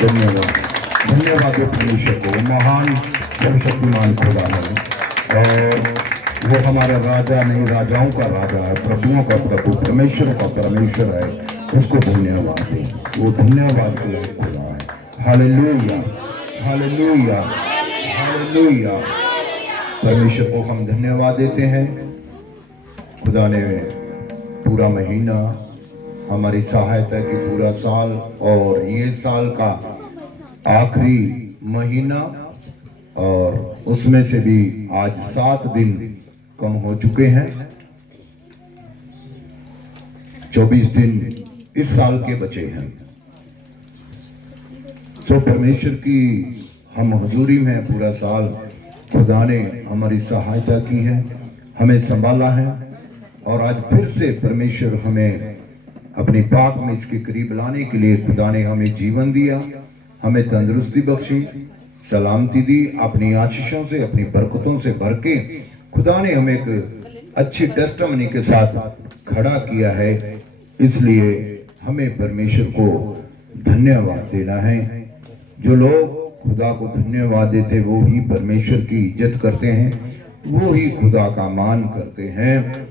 धन्यवाद। धन्यवाद है परमेश्वर को, महान सर्वशक्तिमान खुदा है। और वो हमारा राजा नहीं, राजाओं का राजा है, प्रभुओं का प्रभु, परमेश्वर का परमेश्वर है। उसको धन्यवाद है, वो धन्यवाद के लिए खुदा है। Hallelujah, hallelujah, hallelujah. परमेश्वर को हम धन्यवाद देते हैं। खुदा ने पूरा महीना हमारी सहायता की, पूरा साल और ये साल का आखिरी महीना, और उसमें से भी आज 7 दिन कम हो चुके हैं। 24 दिन इस साल के बचे हैं। तो परमेश्वर की हम हुजूरी में पूरा साल खुदा ने हमारी सहायता की है, हमें संभाला है, और आज फिर से परमेश्वर हमें अपनी पाक में इसके करीब लाने के लिए खुदा ने हमें जीवन दिया, हमें तंदुरुस्ती बख्शी, सलामती दी, अपनी आशीषों से, अपनी बरकतों से भर के खुदा ने हमें एक अच्छी टेस्टिमनी के साथ खड़ा किया है। इसलिए हमें परमेश्वर को धन्यवाद देना है। जो लोग खुदा को धन्यवाद देते वो ही परमेश्वर की इज्जत करते हैं, वो ही खुदा का मान करते हैं।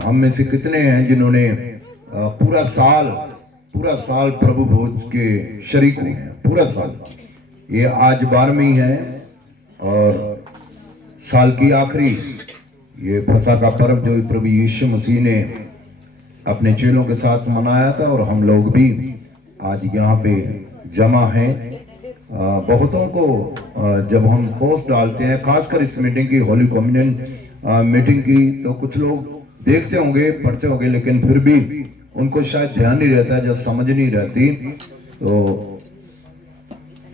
हम में से कितने हैं जिन्होंने पूरा साल प्रभु भोज के शरीक हुए हैं? पूरा साल, ये आज 12वीं है और साल की आखिरी ये फसह का पर्व जो प्रभु यीशु मसीह ने अपने चेलों के साथ मनाया था, और हम लोग भी आज यहाँ पे जमा हैं। बहुतों को जब हम पोस्ट डालते हैं, खासकर इस मीटिंग की, होली कम्युनियन मीटिंग की, तो कुछ लोग देखते होंगे, पढ़ते होंगे, लेकिन फिर भी उनको शायद ध्यान नहीं रहता, जब समझ नहीं रहती, तो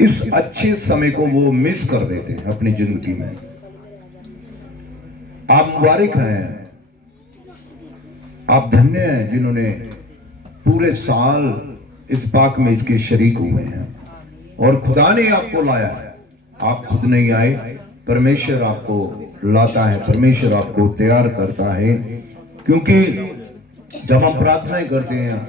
इस अच्छे समय को वो मिस कर देते हैं अपनी जिंदगी में। आप मुबारक हैं, आप धन्य हैं जिन्होंने पूरे साल इस पाक मेज के शरीक हुए हैं, और खुदा ने आपको लाया है। आप खुद नहीं आए, परमेश्वर आपको लाता है, परमेश्वर आपको तैयार करता है। क्योंकि जब हम प्रार्थनाएं करते हैं,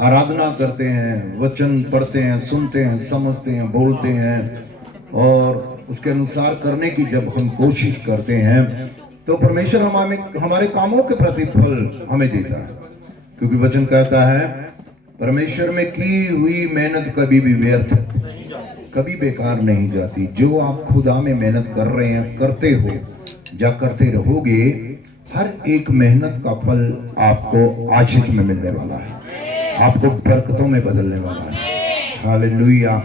आराधना करते हैं, वचन पढ़ते हैं, सुनते हैं, समझते हैं, बोलते हैं, और उसके अनुसार करने की जब हम कोशिश करते हैं, तो परमेश्वर हमारे कामों के प्रति फल हमें देता है। क्योंकि वचन कहता है परमेश्वर में की हुई मेहनत कभी भी व्यर्थ, कभी बेकार नहीं जाती। जो आप खुदा में मेहनत कर रहे हैं, करते हो या करते रहोगे, हर एक मेहनत का फल आपको आशीष में मिलने वाला है, आपको बरकतों में बदलने वाला है। हालेलुया।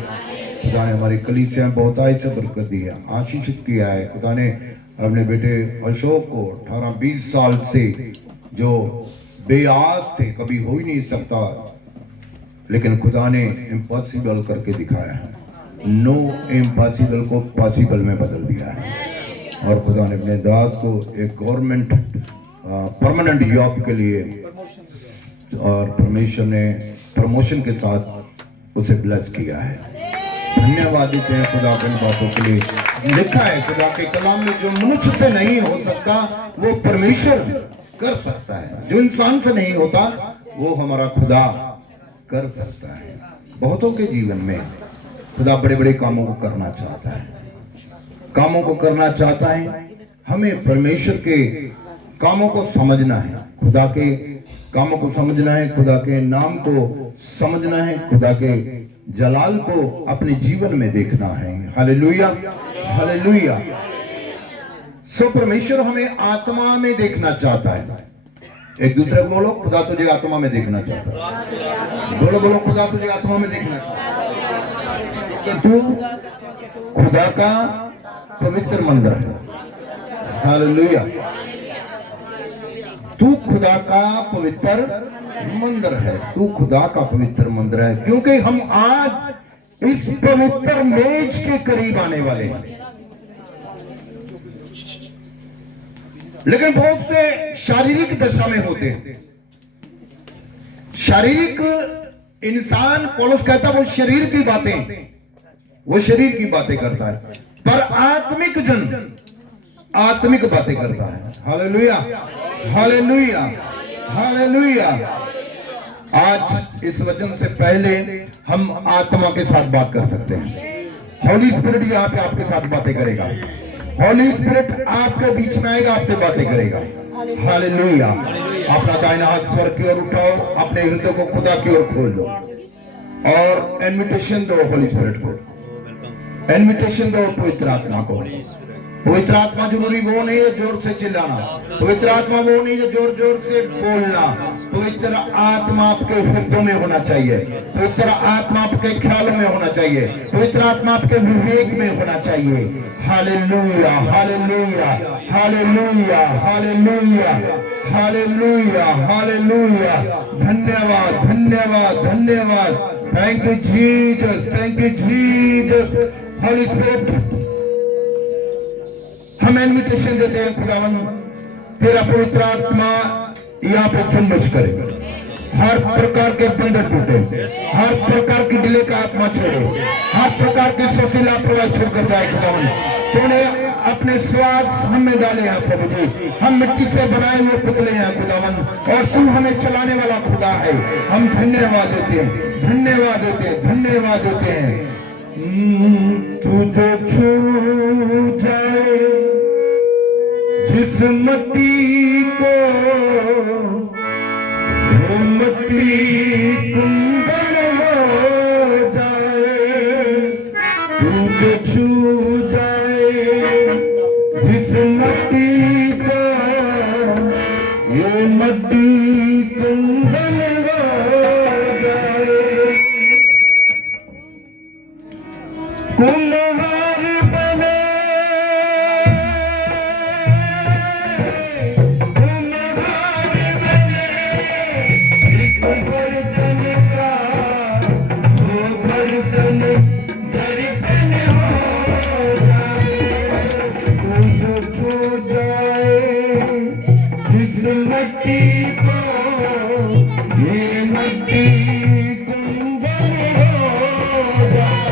खुदा ने हमारी कलीसिया में बहुताई से बरकत दी है, आशीषित किया है। खुदा ने अपने बेटे अशोक को 18-20 साल से जो बेआस थे, कभी हो ही नहीं सकता, लेकिन खुदा ने इम्पॉसिबल करके दिखाया है। नो इम्पॉसिबल को पॉसिबल में बदल दिया है। और खुदा ने अपने दास को एक गवर्नमेंट परमानेंट जॉब के लिए, और परमेश्वर ने प्रमोशन के साथ उसे ब्लेस किया है। धन्यवाद देते हैं खुदा के इन बातों के लिए। लिखा है खुदा के कलाम में, जो मनुष्य से नहीं हो सकता वो परमेश्वर कर सकता है, जो इंसान से नहीं होता वो हमारा खुदा कर सकता है। बहुतों के जीवन में खुदा बड़े बड़े कामों को करना चाहता है, कामों को करना चाहता है। हमें परमेश्वर के कामों को समझना है, खुदा के कामों को समझना है, खुदा के नाम को समझना है, खुदा के जलाल को अपने जीवन में देखना है। Hallelujah, hallelujah. सो परमेश्वर हमें आत्मा में देखना चाहता है। एक दूसरे को बोलो, खुदा तुझे आत्मा में देखना चाहता है। बोलो बोलो, खुदा तुझे आत्मा में देखना चाहता है। तो तू खुदा का पवित्र मंदिर है। हालेलुया। तू खुदा का पवित्र मंदिर है, तू खुदा का पवित्र मंदिर है। क्योंकि हम आज इस पवित्र मेज के करीब आने वाले हैं। लेकिन बहुत से शारीरिक दशा में होते हैं। शारीरिक इंसान, पौलुस कहता है वो शरीर की बातें करता है, पर आत्मिक जन आत्मिक बातें करता है। Hallelujah, hallelujah, hallelujah. आज इस वचन से पहले हम आत्मा के साथ बात कर सकते हैं। हॉली स्पिरिट यहाँ पे आपके साथ बातें करेगा। हॉली स्पिरिट आपके बीच में आएगा, आपसे बातें करेगा। हालेलुया। अपना दाहिना हाथ स्वर्ग की ओर उठाओ, अपने हृदय को खुदा की ओर खोल दो और इनविटेशन दो हॉली स्पिरिट को। इनविटेशन दो पवित्र आत्मा को। पवित्र आत्मा जरूरी वो नहीं है जोर से चिल्लाना, पवित्र आत्मा वो नहीं है जोर जोर से बोलना। पवित्र आत्मा आपके हृदय में होना चाहिए, पवित्र आत्मा आपके ख्यालों में होना चाहिए, पवित्र आत्मा आपके विवेक में होना चाहिए। Hallelujah, hallelujah, hallelujah, hallelujah, hallelujah, hallelujah. धन्यवाद, धन्यवाद, धन्यवाद। Thank you Jesus, thank you Jesus. Holy spirit, हम इनविटेशन देते हैं खुदावन, तेरा पवित्र आत्मा यहाँ पे जुम्मश करे, हर प्रकार के बंधन टूटे, हर प्रकार की डिले का आत्मा छोड़े, हर प्रकार की सोची लापरवाही छोड़कर जाए खुदावन। तूने अपने श्वास हमें डाले हैं प्रभु जी, हम मिट्टी से बनाए हुए पुतले हैं खुदावन, और तू हमें चलाने वाला खुदा है। हम धन्यवाद देते हैं, धन्यवाद देते हैं, धन्यवाद देते हैं। तू जो छू जाए जिस मट्टी को, वो मट्टी कुंदन हो जाए। तू जो छू जाए जिस मट्टी को, ये मट्टी कुंदन हो जाए। कुम्हार बने, कुम्हार बने, इस बर्तन का वो बर्तन दर्पण हो जाए। तू छू जाए जिस मट्टी को, ये मट्टी कुंदन हो जाए।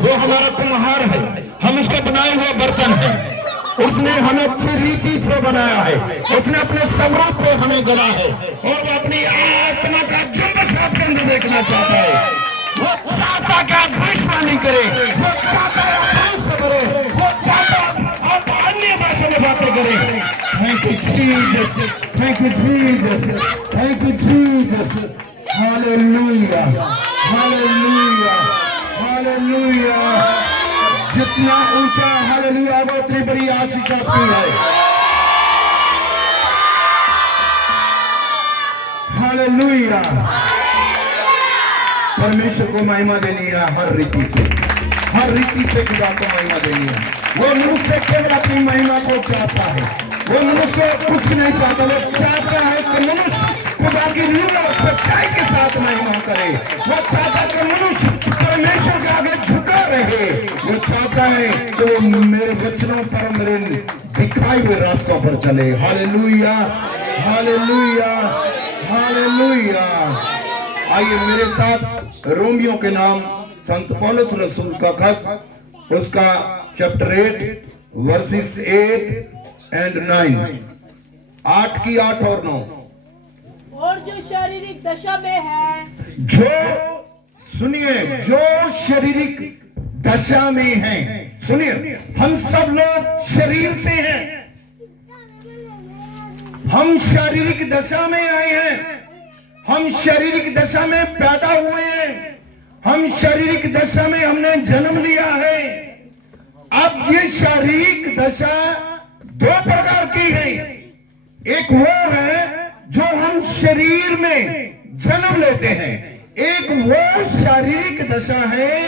वो हमारा कुम्हार है, हम उसका बनाया हुआ बर्तन है। उसने हमें अच्छी रीति से बनाया है, उसने अपने स्वरूप पे हमें गढ़ा है, और वो अपनी आत्मा का जुम्मन आपके अंदर देखना चाहता है। वो चाहता क्या भविष्यवाणी करे, वो चाहता है करे, वो चाहता आप अन्य भाषा में बातें करें। Thank you Jesus, thank you Jesus, thank you Jesus. Hallelujah, hallelujah, hallelujah. जितना ऊंचा हालेलुया वो उतनी बड़ी आशीष आपकी है। हालेलुया। परमेश्वर को महिमा देनी है हर रीति से, हर रीति से खुदा को महिमा देनी है। वो मनुष्य केवल अपनी महिमा को चाहता है, वो मनुष्य कुछ नहीं चाहता, वो चाहता है कि मनुष्य खुदा की लीला और सच्चाई के साथ महिमा करे। वो चाहता है कि मनुष्य परमेश्वर के आगे झुका रहे। वो चाहता है कि वो मेरे वचनों पर, मेरे दिखाई हुए रास्तों पर चले। Hallelujah, hallelujah, hallelujah. आइए मेरे साथ रोमियो के नाम संत पौलुस रसूल का खत, उसका चैप्टर 8 वर्सेस 8 and 9, 8 की 8 और 9। और जो शारीरिक दशा में है, जो सुनिए, जो शारीरिक दशा में है, सुनिए, हम सब लोग शरीर से हैं, हम शारीरिक दशा में आए हैं, हम शारीरिक दशा में पैदा हुए हैं, हम शारीरिक दशा में हमने जन्म लिया है। अब ये शारीरिक दशा दो प्रकार की है। एक वो है जो हम शरीर में जन्म लेते हैं, एक वो शारीरिक दशा है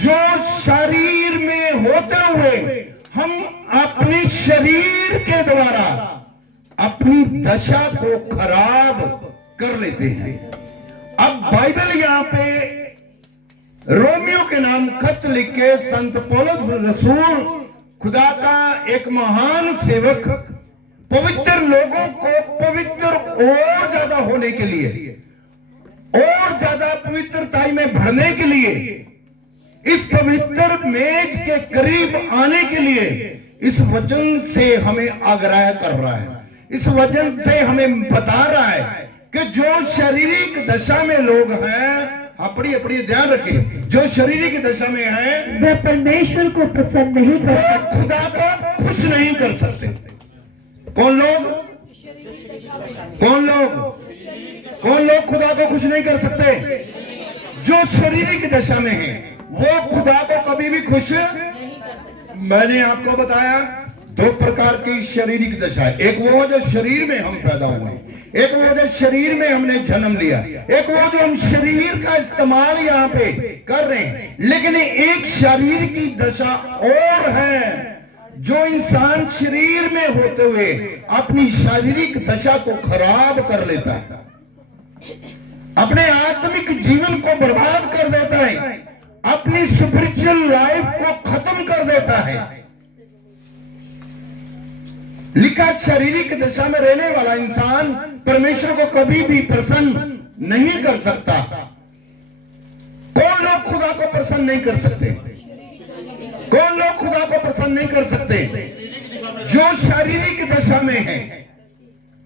जो शरीर में होते हुए हम अपने शरीर के द्वारा अपनी दशा को खराब कर लेते हैं। अब बाइबल यहां पे रोमियो के नाम खत लिख के संत पौलुस रसूल, खुदा का एक महान सेवक, पवित्र लोगों को पवित्र और ज्यादा होने के लिए, और ज्यादा पवित्रता में बढ़ने के लिए, इस पवित्र मेज के करीब आने के लिए इस वचन से हमें आग्रह कर रहा है, इस वचन से हमें बता रहा है कि जो शारीरिक दशा में लोग हैं, अपनी अपनी ध्यान रखिए, जो शारीरिक दशा में है वे परमेश्वर को प्रसन्न नहीं कर सकते, खुदा को खुश नहीं कर सकते। कौन लोग, कौन लोग, कौन लोग खुदा को खुश नहीं कर सकते? जो शारीरिक दशा में है वो खुदा को कभी भी खुश, मैंने आपको बताया दो प्रकार की शारीरिक दशा है। एक वो जो शरीर में हम पैदा हुए, एक वो जो शरीर में हमने जन्म लिया, एक वो जो हम शरीर का इस्तेमाल यहाँ पे कर रहे हैं। लेकिन एक शरीर की दशा और है जो इंसान शरीर में होते हुए अपनी शारीरिक दशा को खराब कर लेता है, अपने आत्मिक जीवन को बर्बाद कर देता है, अपनी स्पिरिचुअल लाइफ को खत्म कर देता है। लिखा, शारीरिक दशा में रहने वाला इंसान परमेश्वर को कभी भी प्रसन्न नहीं कर सकता। कौन लोग खुदा को प्रसन्न नहीं कर सकते? कौन लोग खुदा को प्रसन्न नहीं कर सकते? जो शारीरिक दशा में है।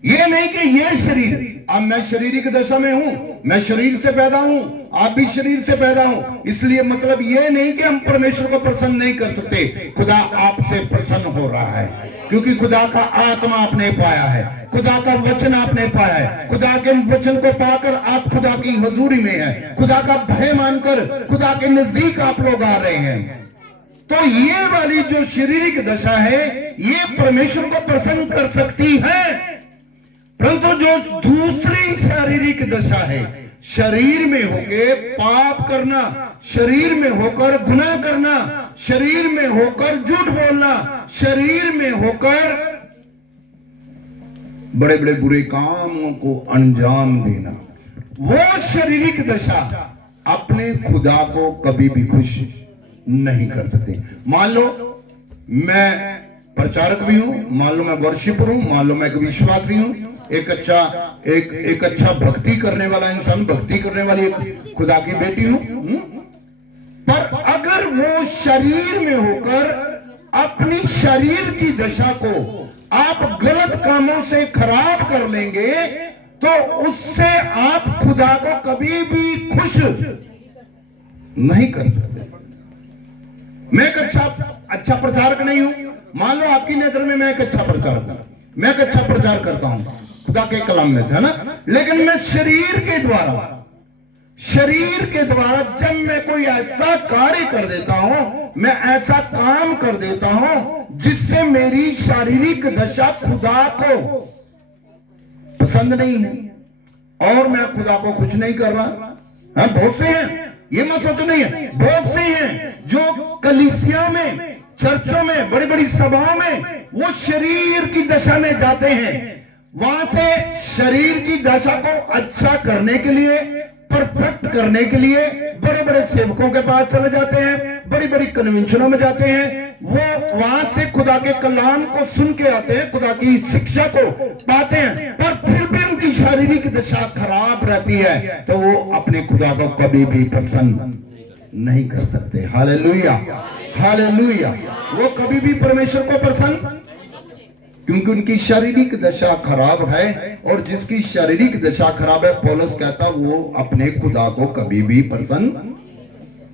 ये नहीं कि ये शरीर, अब मैं शारीरिक दशा में हूं, मैं शरीर से पैदा हूं, आप भी शरीर से पैदा हो, इसलिए मतलब ये नहीं कि हम परमेश्वर को प्रसन्न नहीं कर सकते। खुदा आपसे प्रसन्न हो रहा है क्योंकि खुदा का आत्मा आपने पाया है, खुदा का वचन आपने पाया है। खुदा के वचन को पाकर आप खुदा की हजूरी में हैं, खुदा का भय मानकर खुदा के नजदीक आप लोग आ रहे हैं। तो ये वाली जो शारीरिक दशा है ये परमेश्वर को प्रसन्न कर सकती है, परंतु जो दूसरी शारीरिक दशा है, शरीर में होकर पाप करना, शरीर में होकर गुनाह करना, शरीर में होकर झूठ बोलना, शरीर में होकर बड़े बड़े बुरे कामों को अंजाम देना, वो शारीरिक दशा अपने खुदा को कभी भी खुश नहीं कर सकते। मान लो मैं प्रचारक भी हूं, मान लो मैं वर्शिपर हूं, मान लो मैं एक विश्वासी हूं, एक अच्छा भक्ति करने वाला इंसान, भक्ति करने वाली एक खुदा की बेटी हूं, पर अगर वो शरीर में होकर अपनी शरीर की दशा को आप गलत कामों से खराब कर लेंगे तो उससे आप खुदा को कभी भी खुश नहीं कर सकते। मैं एक अच्छा प्रचारक नहीं हूं, मान लो आपकी नजर में मैं एक अच्छा प्रचारक हूं, मैं एक अच्छा प्रचार करता हूं खुदा के कलाम में से, है ना, लेकिन मैं शरीर के द्वारा जब मैं कोई ऐसा कार्य कर देता हूं, मैं ऐसा काम कर देता हूं जिससे मेरी शारीरिक दशा खुदा को पसंद नहीं है, और मैं खुदा को खुश नहीं कर रहा। हाँ, बहुत से हैं, ये मत सोचो नहीं है, बहुत से हैं जो कलीसिया में, चर्चों में, बड़ी बड़ी सभाओं में वो शरीर की दशा में जाते हैं, वहां से शरीर की दशा को अच्छा करने के लिए, परफेक्ट करने के लिए बड़े बड़े सेवकों के पास चले जाते हैं, बड़ी बड़ी कन्वेंशनों में जाते हैं, वो वहां से खुदा के कलाम को सुन के आते हैं, खुदा की शिक्षा को पाते हैं, पर फिर भी उनकी शारीरिक दशा खराब रहती है, तो वो अपने खुदा को कभी भी प्रसन्न नहीं कर सकते। Hallelujah, hallelujah. वो कभी भी परमेश्वर को प्रसन्न, क्योंकि उनकी शारीरिक दशा खराब है, और जिसकी शारीरिक दशा खराब है, पौलुस कहता वो अपने खुदा को कभी भी प्रसन्न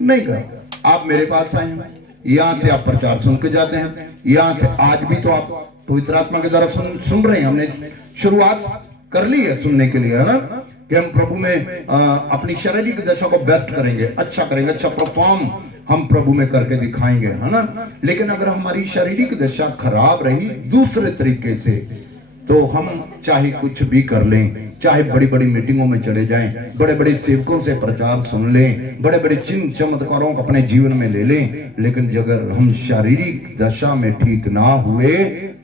नहीं करता। आप मेरे पास आए हैं, यहां से आप प्रचार सुन के जाते हैं, यहां से आज भी तो आप पवित्र आत्मा के द्वारा सुन रहे हैं। हमने शुरुआत कर ली है सुनने के लिए, है ना, कि हम प्रभु में अपनी शारीरिक दशा को बेस्ट करेंगे, अच्छा करेंगे, अच्छा परफॉर्म हम प्रभु में करके दिखाएंगे, है ना। लेकिन अगर हमारी शारीरिक दशा खराब रही दूसरे तरीके से, तो हम चाहे कुछ भी कर लें, चाहे बड़ी बड़ी मीटिंगों में चले जाएं, बड़े बड़े सेवकों से प्रचार सुन लें, बड़े बड़े चिन्ह चमत्कारों को अपने जीवन में ले लें, लेकिन अगर हम शारीरिक दशा में ठीक ना हुए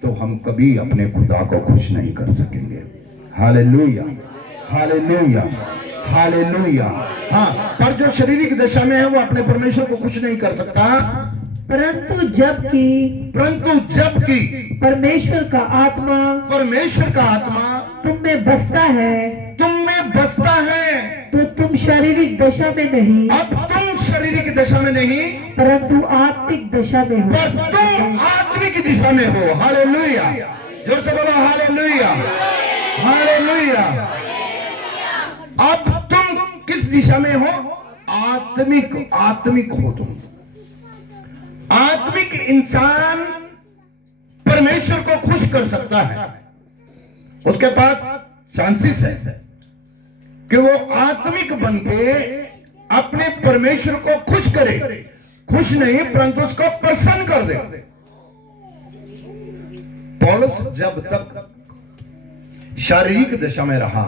तो हम कभी अपने खुदा को खुश नहीं कर सकेंगे। Hallelujah, hallelujah, hallelujah. हाँ, पर जो शारीरिक दशा में है वो अपने परमेश्वर को खुश नहीं कर सकता। परंतु जबकि परमेश्वर का आत्मा तुम में बसता है, तो तुम शारीरिक दशा में नहीं, अब तुम शारीरिक दशा में नहीं, परंतु आत्मिक दशा में हो, पर तुम आत्मिक दिशा में हो। हालेलुया, जोर से बोलो हालेलुया, हालेलुया। अब तुम किस दिशा में हो? आत्मिक हो तुम। आत्मिक इंसान परमेश्वर को खुश कर सकता है, उसके पास चांसेस है कि वो आत्मिक बन के अपने परमेश्वर को खुश करे, खुश नहीं परंतु उसको प्रसन्न कर दे। पौलुस जब तक शारीरिक दशा में रहा,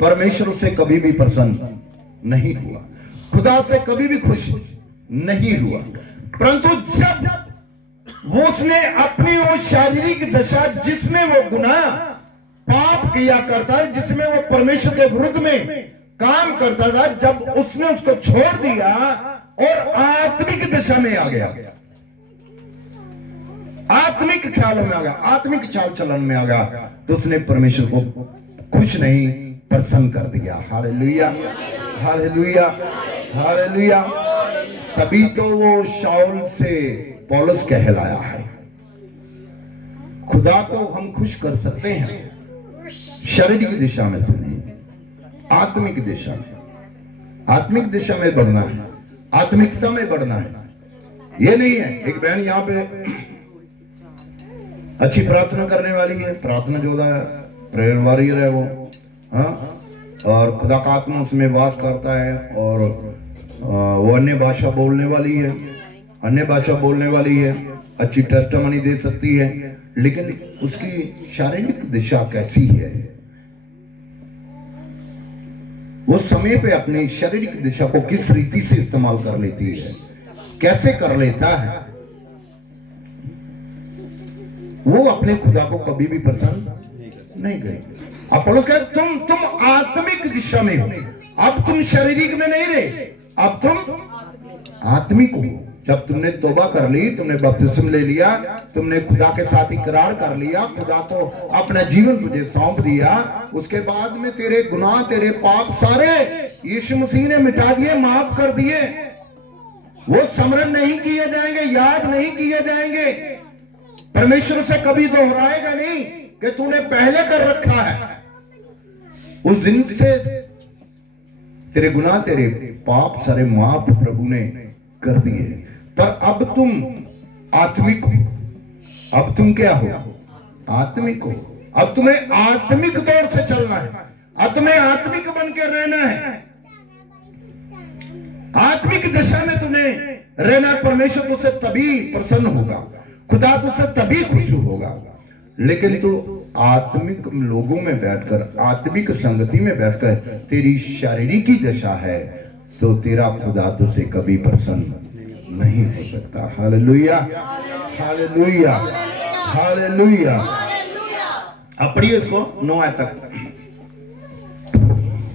परमेश्वर से कभी भी प्रसन्न नहीं हुआ, खुदा से कभी भी खुश नहीं हुआ, परंतु जब वो उसने अपनी वो शारीरिक दशा जिसमें वो गुनाह पाप किया करता है, जिसमें वो परमेश्वर के विरुद्ध में काम करता था, जब उसने उसको छोड़ दिया और आत्मिक दशा में आ गया, आत्मिक ख्यालों में आ गया, आत्मिक चाल चलन में आ गया, तो उसने परमेश्वर को खुश नहीं प्रसन्न कर दिया। Hallelujah, hallelujah, hallelujah. तभी तो वो शाऊल से पौलुस कहलाया है। खुदा को हम खुश कर सकते हैं शारीरिक दिशा में से नहीं, आत्मिक दिशा में। आत्मिक दिशा में बढ़ना है, आत्मिकता में बढ़ना है। ये नहीं है एक बहन यहाँ पे अच्छी प्रार्थना करने वाली है, प्रार्थना जो है प्रेयर वॉरियर है वो, हाँ, और खुदा का आत्मा उसमें वास करता है, और वो अन्य भाषा बोलने वाली है, अन्य भाषा बोलने वाली है, अच्छी टेस्टिमनी दे सकती है, लेकिन उसकी शारीरिक दिशा कैसी है? वो समय पे अपनी शारीरिक दिशा को किस रीति से इस्तेमाल कर लेती है, कैसे कर लेता है, वो अपने खुदा को कभी भी पसंद नहीं करेगा। अब पौलुस कहते तुम आत्मिक दिशा में हो, अब तुम शारीरिक में नहीं रहे, अब तुम आत्मिक हो। जब तुमने तौबा कर ली, तुमने बपतिस्म ले लिया, तुमने खुदा के साथ इकरार कर लिया, खुदा को अपना जीवन तुझे सौंप दिया, उसके बाद में तेरे गुनाह, तेरे पाप सारे यीशु मसीह ने मिटा दिए, माफ कर दिए। वो स्मरण नहीं किए जाएंगे, याद नहीं किए जाएंगे। परमेश्वर से कभी दोहराएगा नहीं कि तूने पहले कर रखा है। उस दिन से तेरे गुनाह, तेरे पाप सारे माफ प्रभु ने कर दिए। पर अब तुम आत्मिक हो, अब तुम क्या हो? आत्मिक हो। अब तुम्हें आत्मिक तौर से चलना है, अब तुम्हें आत्मिक बन के रहना है, आत्मिक दिशा में तुम्हें रहना। परमेश्वर तुझसे तभी प्रसन्न होगा, खुदा तुझसे तभी खुश होगा। लेकिन तू आत्मिक लोगों में बैठकर, आत्मिक संगति में बैठकर तेरी शारीरिक की दशा है, तो तेरा खुदा तुझसे कभी प्रसन्न नहीं हो सकता। Hallelujah, hallelujah, hallelujah. अब पढ़िए इसको 9 आयत तक।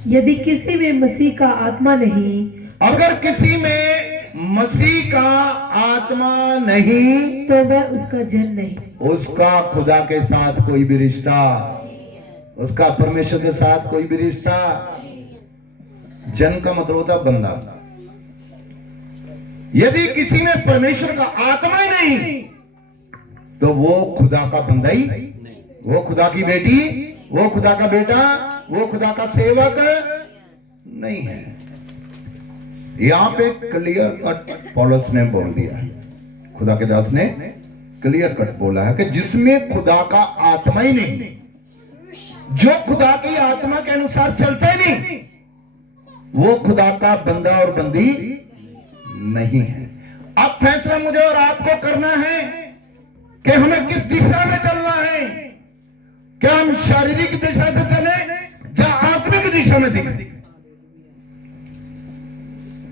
यदि किसी में मसीह का आत्मा नहीं, अगर किसी में मसीह का आत्मा नहीं, तो वह उसका जन नहीं, उसका खुदा के साथ कोई भी रिश्ता, उसका परमेश्वर के साथ कोई भी रिश्ता। जन का मतलब होता बंदा। यदि किसी में परमेश्वर का आत्मा ही नहीं, तो वो खुदा का बंदा ही, वो खुदा की बेटी, वो खुदा का बेटा, वो खुदा का सेवक नहीं है। यहां पे क्लियर कट पौलुस ने बोल दिया है, खुदा के दास ने क्लियर कट बोला है कि जिसमें खुदा का आत्मा ही नहीं, जो खुदा की आत्मा के अनुसार चलता ही नहीं, वो खुदा का बंदा और बंदी नहीं है। अब फैसला मुझे और आपको करना है कि हमें किस दिशा में चलना है। क्या हम शारीरिक दिशा से चले या आत्मिक दिशा में दिखे?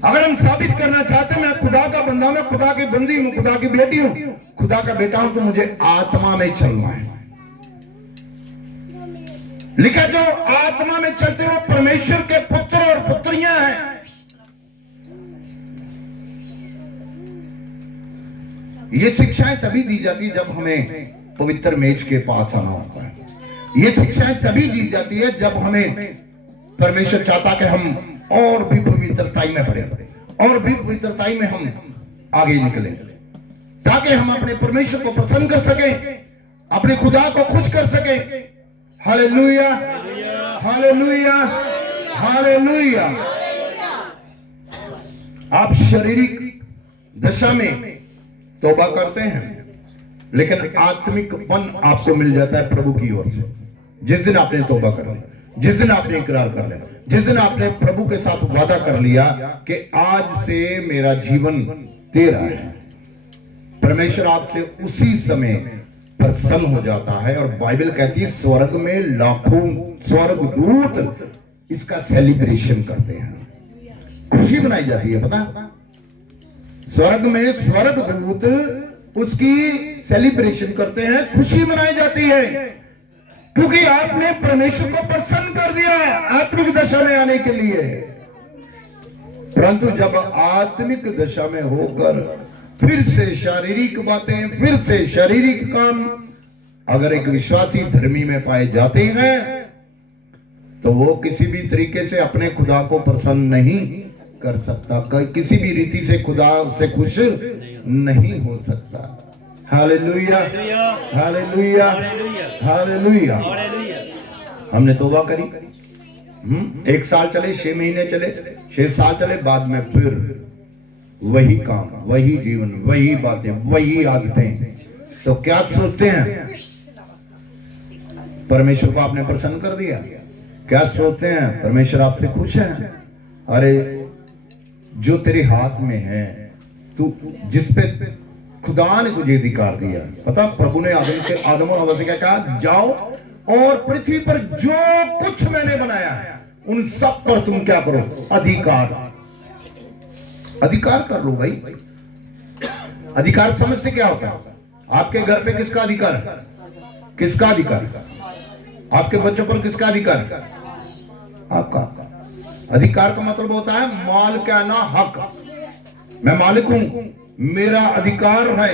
अगर हम साबित करना चाहते हैं मैं खुदा का बंदा, मैं खुदा की बंदी हूं, खुदा की बेटी हूं, खुदा का बेटा हूं, तो मुझे आत्मा में चलना है। लिखा जो आत्मा में चलते वो परमेश्वर के पुत्र और पुत्रियां हैं। ये शिक्षाएं तभी दी जाती है जब हमें पवित्र मेज के पास आना होता है। ये शिक्षाएं तभी दी जाती है जब हमें परमेश्वर चाहता कि हम और भी पवित्रताई में बढ़े, और भी पवित्रताई में हम आगे निकले, ताकि हम अपने परमेश्वर को प्रसन्न कर सके, अपने खुदा को खुश कर सके। Hallelujah, hallelujah, hallelujah. आप शारीरिक दशा में तौबा करते हैं, लेकिन आत्मिकपन आपको मिल जाता है प्रभु की ओर से। जिस दिन आपने तौबा कर लिया, जिस दिन आपने इकरार कर लिया, जिस दिन आपने प्रभु के साथ वादा कर लिया कि आज से मेरा जीवन तेरा है, परमेश्वर आपसे उसी समय प्रसन्न हो जाता है। और बाइबल कहती है स्वर्ग में लाखों स्वर्गदूत इसका सेलिब्रेशन करते हैं, खुशी मनाई जाती है। पता, स्वर्ग में स्वर्गदूत उसकी सेलिब्रेशन करते हैं, खुशी मनाई जाती है, क्योंकि आपने परमेश्वर को प्रसन्न कर दिया आत्मिक दशा में आने के लिए। परंतु जब आत्मिक दशा में होकर फिर से शारीरिक बातें, फिर से शारीरिक काम अगर एक विश्वासी धर्मी में पाए जाते हैं, तो वो किसी भी तरीके से अपने खुदा को प्रसन्न नहीं कर सकता, किसी भी रीति से खुदा उससे खुश नहीं हो सकता। Hallelujah, hallelujah, hallelujah. हमने तौबा करी, 1 साल चले, 6 महीने चले, 6 साल चले, बाद में फिर वही काम, वही जीवन, वही बातें, वही आदतें। तो क्या सोचते हैं? परमेश्वर को आपने प्रसन्न कर दिया। क्या सोचते हैं? परमेश्वर आपसे खुश है। अरे जो तेरे हाथ में है, तू जिस पे खुदा ने तुझे अधिकार दिया, पता प्रभु ने आदम और हवा से क्या कहा? जाओ और पृथ्वी पर जो कुछ मैंने बनाया है उन सब पर तुम क्या करो? अधिकार कर लो भाई। अधिकार समझते क्या होता है? आपके घर पे किसका अधिकार है? किसका अधिकार? आपके बच्चों पर किसका अधिकार है? आपका। अधिकार का मतलब होता है मालिकाना हक। मैं मालिक हूं, मेरा अधिकार है।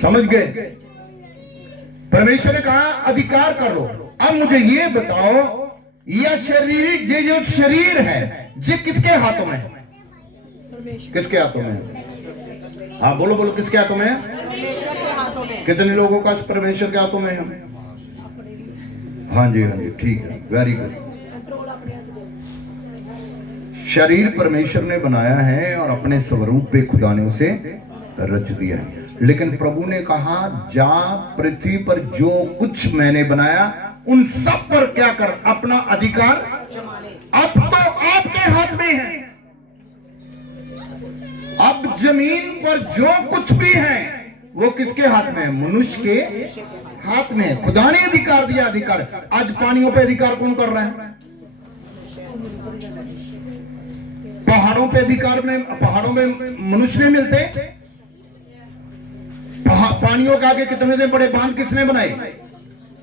समझ गए? परमेश्वर ने कहा अधिकार कर लो। अब मुझे ये बताओ, यह शरीर, ये जो शरीर है, ये किसके हाथों में है? किसके हाथों में है? हाँ बोलो बोलो, किसके हाथों में है? परमेश्वर के हाथों में। कितने लोगों का परमेश्वर के हाथों में है? हाँ जी, हाँ जी, ठीक है, वेरी गुड। शरीर परमेश्वर ने बनाया है और अपने स्वरूप पे खुदा ने उसे रच दिया है, लेकिन प्रभु ने कहा जा पृथ्वी पर जो कुछ मैंने बनाया उन सब पर क्या कर? अपना अधिकार। अब तो आपके हाथ में है। अब जमीन पर जो कुछ भी है वो किसके हाथ में है? मनुष्य के हाथ में है। खुदा ने अधिकार दिया। अधिकार आज पानियों पे अधिकार कौन कर रहा है? पहाड़ों पे अधिकार में, पहाड़ों में मनुष्य नहीं मिलते। पानियों के आगे कितने बड़े बांध किसने बनाए?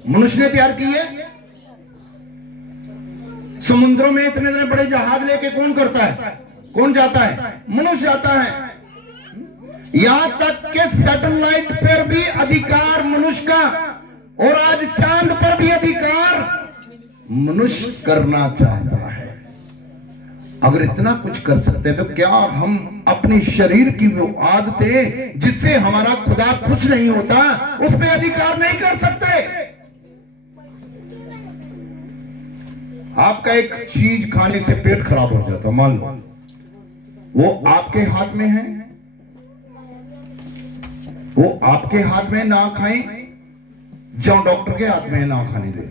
मनुष्य ने तैयार किए। समुद्रों में इतने बड़े जहाज लेके कौन करता है? कौन जाता है? मनुष्य जाता है। यहां तक के सैटेलाइट पर भी अधिकार मनुष्य का, और आज चांद पर भी अधिकार मनुष्य करना चाहता है। अगर इतना कुछ कर सकते हैं तो क्या हम अपने शरीर की वो आदतें जिससे हमारा खुदा खुश नहीं होता उस पर अधिकार नहीं कर सकते? आपका एक चीज खाने से पेट खराब हो जाता, मान लो वो आपके हाथ में है, वो आपके हाथ में ना खाएं, जो डॉक्टर के हाथ में है ना खाने दे,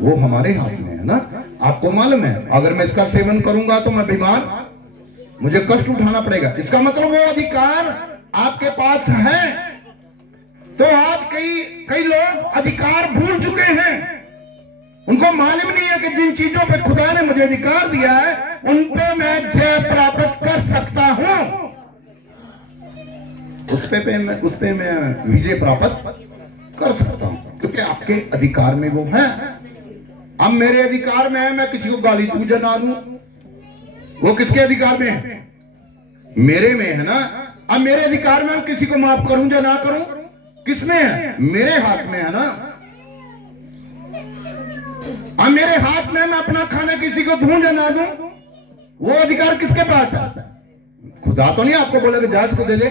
वो हमारे हाथ में है ना। आपको मालूम है अगर मैं इसका सेवन करूंगा तो मैं बीमार, मुझे कष्ट उठाना पड़ेगा। इसका मतलब वो अधिकार आपके पास है। तो आज कई लोग अधिकार भूल चुके हैं। उनको मालूम नहीं है कि जिन चीजों पे खुदा ने मुझे अधिकार दिया है उन पे मैं जय प्राप्त कर सकता हूं, उस पे मैं विजय प्राप्त कर सकता हूं, क्योंकि आपके अधिकार में वो है। अब मेरे अधिकार में है मैं किसी को गाली दूं या ना दूं, वो किसके अधिकार में है? मेरे में है ना। अब मेरे अधिकार में हम किसी को माफ करूं या ना करूं, किसमें है? मेरे हाथ में है ना। अब मेरे हाथ में मैं अपना खाना किसी को दूं या ना दूं, वो अधिकार किसके पास है? खुदा तो नहीं आपको बोलेगा जायज को दे दे,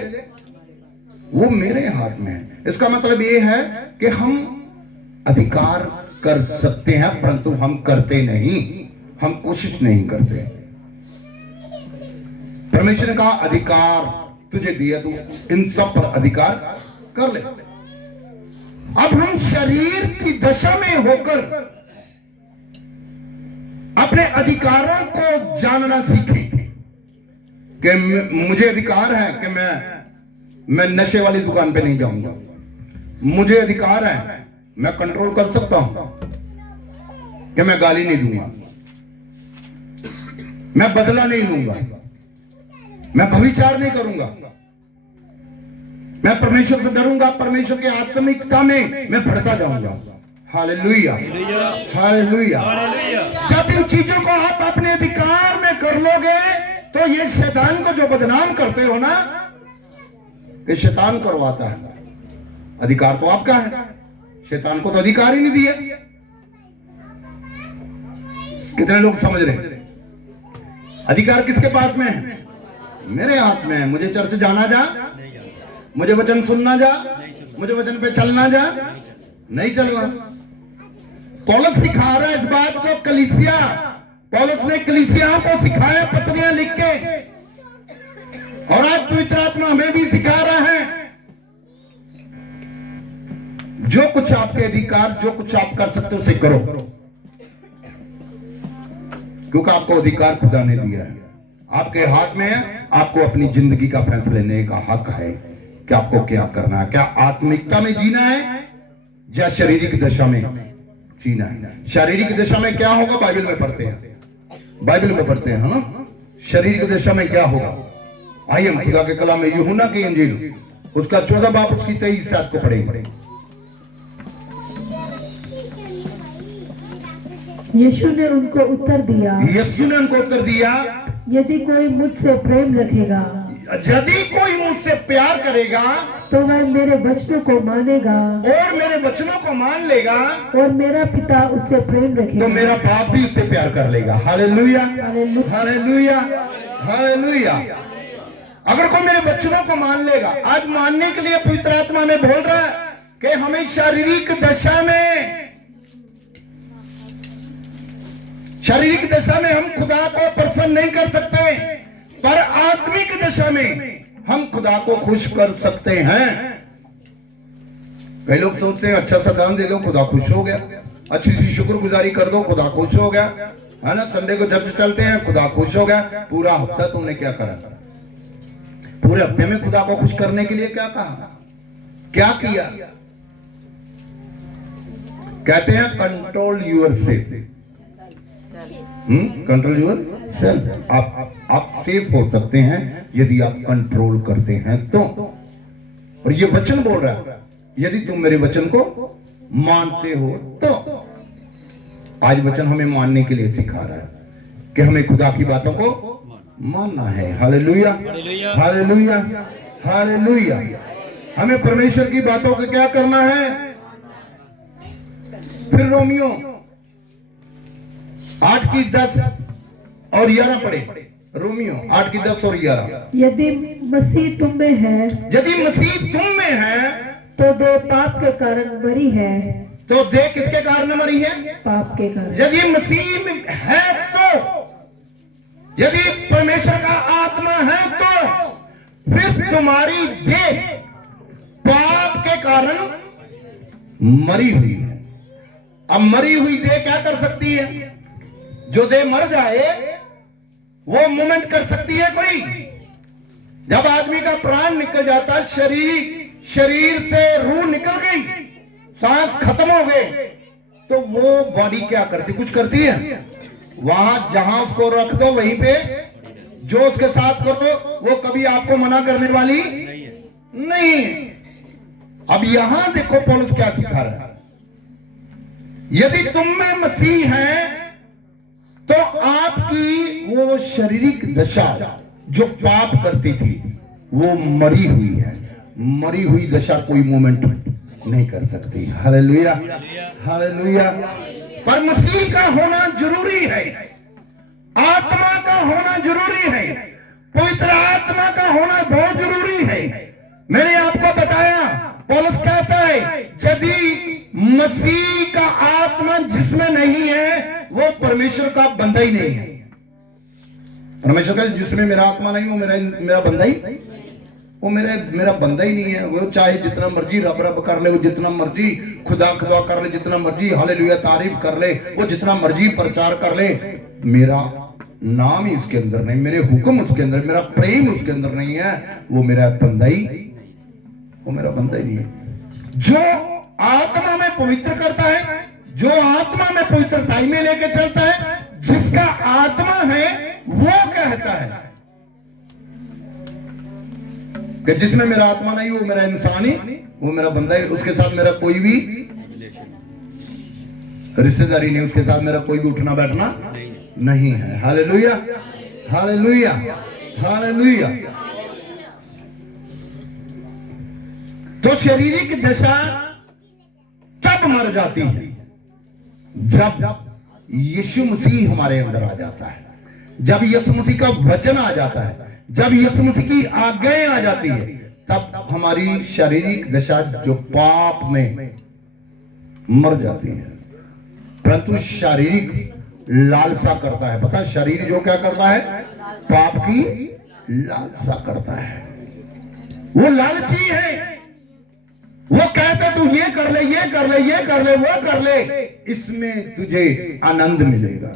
वो मेरे हाथ में है। इसका मतलब ये है कि हम अधिकार कर सकते हैं परंतु हम करते नहीं, हम कोशिश नहीं करते। परमेश्वर ने कहा अधिकार तुझे दिया, तू इन सब पर अधिकार कर ले। अब हम शरीर की दशा में होकर अपने अधिकारों को जानना सीखें कि मुझे अधिकार है कि मैं नशे वाली दुकान पे नहीं जाऊंगा, मुझे अधिकार है मैं कंट्रोल कर सकता हूं कि मैं गाली नहीं दूंगा, मैं बदला नहीं लूंगा, मैं व्यभिचार नहीं करूंगा, मैं परमेश्वर से डरूंगा, परमेश्वर की आत्मिकता में मैं बढ़ता जाऊंगा। Hallelujah, hallelujah. जब इन चीजों को आप अपने अधिकार में कर लोगे तो ये शैतान को जो बदनाम करते हो ना, कि शैतान करवाता है, अधिकार तो आपका है, शैतान को तो अधिकार ही नहीं दिया। कितने लोग समझ रहे हैं? अधिकार किसके पास में है? मेरे हाथ में है। मुझे चर्च जाना जा, मुझे वचन सुनना जा, मुझे वचन पे चलना जा, नहीं चलना। पौलुस सिखा रहा है इस बात को कलीसिया, पौलुस ने कलीसियाओं को सिखाया पत्रियां लिख के, और आज पवित्र आत्मा हमें भी सिखा रहा है। जो कुछ आपके अधिकार, जो कुछ आप कर सकते हो उसे करो, क्योंकि आपको अधिकार खुदा ने दिया है, आपके हाथ में है। आपको अपनी जिंदगी का फैसला लेने का हक है कि आपको क्या करना है, क्या आत्मिकता में जीना है या शारीरिक दशा में जीना है। शारीरिक दशा में क्या होगा बाइबल में पढ़ते हैं, बाइबल में पढ़ते हैं ना, शारीरिक दशा में क्या होगा। आइए हम खुदा के कलाम में यूहन्ना की इंजील उसका 14 बाब उसकी 23 आयत को पढ़ेंगे। यीशु ने उनको उत्तर दिया, यीशु ने उनको उत्तर दिया, यदि कोई मुझसे प्रेम रखेगा, यदि कोई मुझसे प्यार करेगा तो वह मेरे वचनों को मानेगा, और मेरे वचनों को मान लेगा, और मेरा पिता उससे प्रेम रखेगा, तो मेरा बाप भी उससे प्यार कर लेगा। Hallelujah, hallelujah. Hallelujah, hallelujah. अगर कोई मेरे वचनों को मान लेगा, आज मानने के लिए पवित्र आत्मा में बोल रहा है कि हमें शारीरिक दशा में हम खुदा को प्रसन्न नहीं कर सकते, पर आत्मिक दशा में हम खुदा को खुश कर सकते हैं। कई लोग सोचते हैं अच्छा सा दान दे दो खुदा खुश हो गया, अच्छी सी शुक्रगुजारी कर दो खुदा खुश हो गया, है ना। संडे को चर्च चलते हैं खुदा खुश हो गया। पूरा हफ्ता तुमने क्या करा? पूरे हफ्ते में खुदा को खुश करने के लिए क्या कहा? क्या किया? कहते हैं control yourself. Control yourself. आप सेफ हो सकते हैं यदि आप कंट्रोल करते हैं तो। और ये वचन बोल रहा है यदि तुम मेरे वचन को मानते हो तो। आज वचन हमें मानने के लिए सिखा रहा है कि हमें खुदा की बातों को मानना है। Hallelujah, hallelujah, hallelujah. हमें परमेश्वर की बातों को क्या करना है? फिर रोमियो 8:10 और 11 पढ़े। रोमियो 8:10 और 11। यदि मसीह तुम में है यदि मसीह तुम में है तो दे पाप के कारण मरी है। तो दे किसके कारण मरी है? पाप के कारण। यदि मसीह में है तो, यदि परमेश्वर का आत्मा है तो फिर तुम्हारी देह पाप के कारण मरी हुई है। अब मरी हुई देह क्या कर सकती है? जो देह मर जाए वो मूवमेंट कर सकती है कोई? जब आदमी का प्राण निकल जाता, शरीर से रूह निकल गई, सांस खत्म हो गए, तो वो बॉडी क्या करती? कुछ करती है? वहां जहां उसको रख दो वहीं पे जो उसके साथ करो वो कभी आपको मना करने वाली नहीं। अब यहां देखो पौलुस क्या सिखा रहा है। यदि तुम में मसीह है तो आपकी वो शारीरिक दशा जो पाप करती थी वो मरी हुई है। मरी हुई दशा कोई मूवमेंट नहीं कर सकती। Hallelujah, hallelujah. पर मसीह का होना जरूरी है, आत्मा का होना जरूरी है, पवित्र आत्मा का होना बहुत जरूरी है। मैंने आपको बताया पौलुस कहता है यदि मसीह का आत्मा जिसमें नहीं है वो परमेश्वर का बंदा ही नहीं है। परमेश्वर का जिसमें मेरा आत्मा नहीं वो मेरा बंदा ही, वो मेरा बंदा ही नहीं है। वो चाहे जितना मर्जी रब रब कर ले, वो जितना मर्जी खुदा खुदा कर ले, जितना मर्जी हालेलुया तारीफ कर ले, वो जितना मर्जी प्रचार कर ले, मेरा नाम ही उसके अंदर नहीं, मेरे हुक्म उसके अंदर, मेरा प्रेम उसके अंदर नहीं है, वो मेरा बंदा ही नहीं है। जो आत्मा में पवित्र करता है, जो आत्मा में पवित्रताई में लेके चलता है, जिसका आत्मा है वो कहता है कि जिसमें मेरा आत्मा नहीं वो मेरा इंसान ही, वो मेरा बंदा ही, उसके साथ मेरा कोई भी रिश्तेदारी नहीं, उसके साथ मेरा कोई भी उठना बैठना नहीं है। Hallelujah, hallelujah, hallelujah. तो शारीरिक दशा तब मर जाती है जब यीशु मसीह हमारे अंदर आ जाता है, जब यीशु मसीह का वचन आ जाता है, जब यीशु मसीह की आज्ञाएं आ जाती है, तब हमारी शारीरिक दशा जो पाप में मर जाती है। परंतु शारीरिक लालसा करता है। पता है शरीर जो क्या करता है? पाप की लालसा करता है। वो लालची है, वो कहता तू ये कर ले, ये कर ले, ये कर ले, वो कर ले, इसमें तुझे आनंद मिलेगा।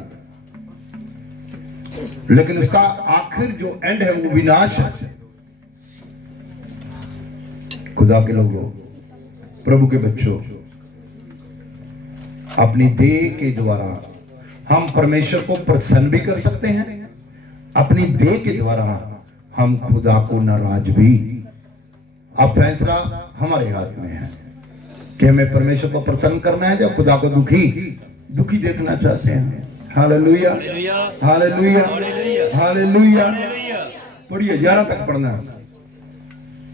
लेकिन उसका आखिर जो एंड है वो विनाश है। खुदा के लोगों, प्रभु के बच्चों, अपनी देह के द्वारा हम परमेश्वर को प्रसन्न भी कर सकते हैं, अपनी देह के द्वारा हम खुदा को नाराज भी। अब फैसला हमारे हाथ में है कि हमें परमेश्वर को प्रसन्न करना है या खुदा को दुखी देखना चाहते हैं। Hallelujah, hallelujah, hallelujah. पढ़िए 11 तक पढ़ना है।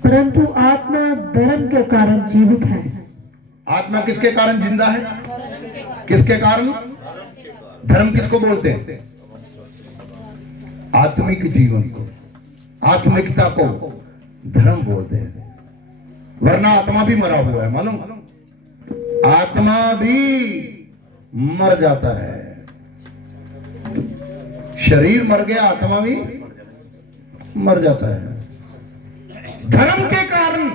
परंतु आत्मा धर्म के कारण जीवित है। आत्मा किसके कारण जिंदा है? किसके कारण? धर्म किसको बोलते हैं? आत्मिक जीवन को, आत्मिकता को धर्म बोलते हैं। वरना आत्मा भी मरा हुआ है, मालूम? आत्मा भी मर जाता है। शरीर मर गया, आत्मा भी मर जाता है। धर्म के कारण